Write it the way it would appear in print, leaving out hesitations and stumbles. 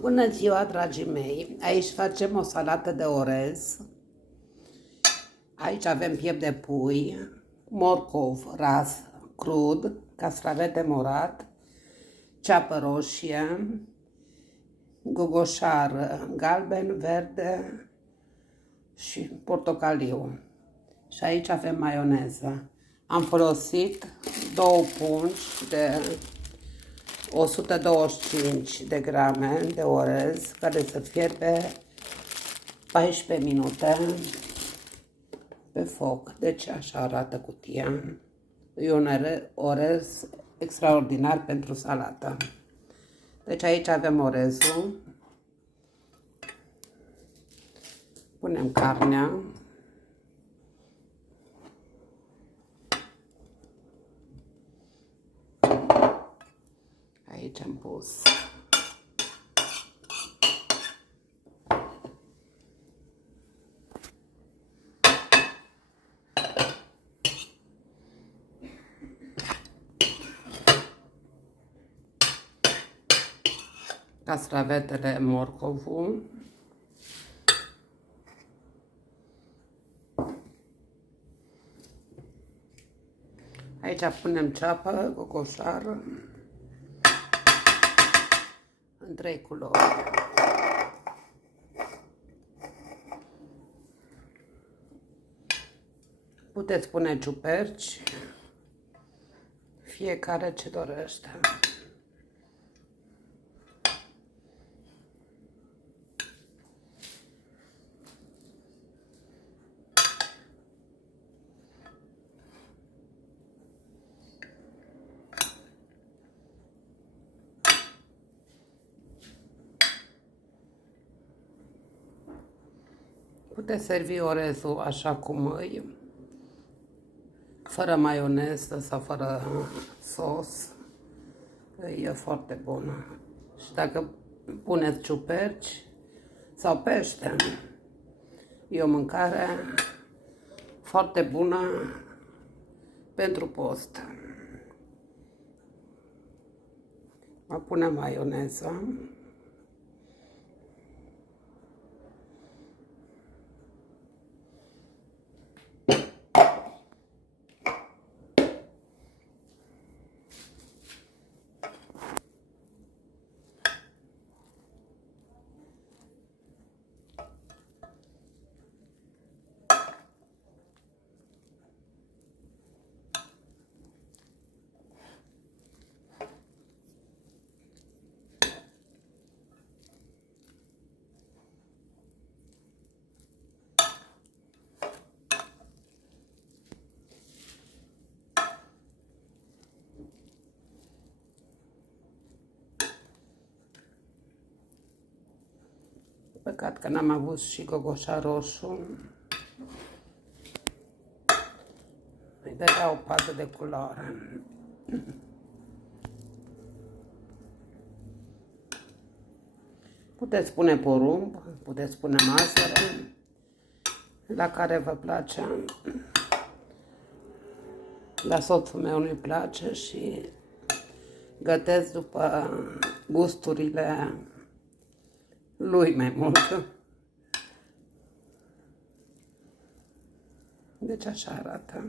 Bună ziua, dragii mei! Aici facem o salată de orez. Aici avem piept de pui, morcov ras crud, castravete murat, ceapă roșie, gogoșar galben, verde și portocaliu. Și aici avem maioneză. Am folosit 2 pungi de 125 de grame de orez care să fierbe 14 minute pe foc. Deci așa arată cutia. E un orez extraordinar pentru salată. Deci aici avem orezul. Punem carnea. Aici am pus castravetele, morcovul, aici punem ceapă, gogoșar, în 3 culori. Puteți pune ciuperci, fiecare ce dorește. Puteți servi orezul așa cum îi, fără maioneză sau fără sos. E foarte bună. Și dacă puneți ciuperci sau pește, e o mâncare foarte bună pentru post. Mă punem maioneză. Păcat că n-am avut și gogoșa roșu. Îi dădea o pată de culoare. Puteți pune porumb, puteți pune mazăre, la care vă place. La soțul meu nu-i place și gătesc după gusturile lui mai mult. Deci așa arată.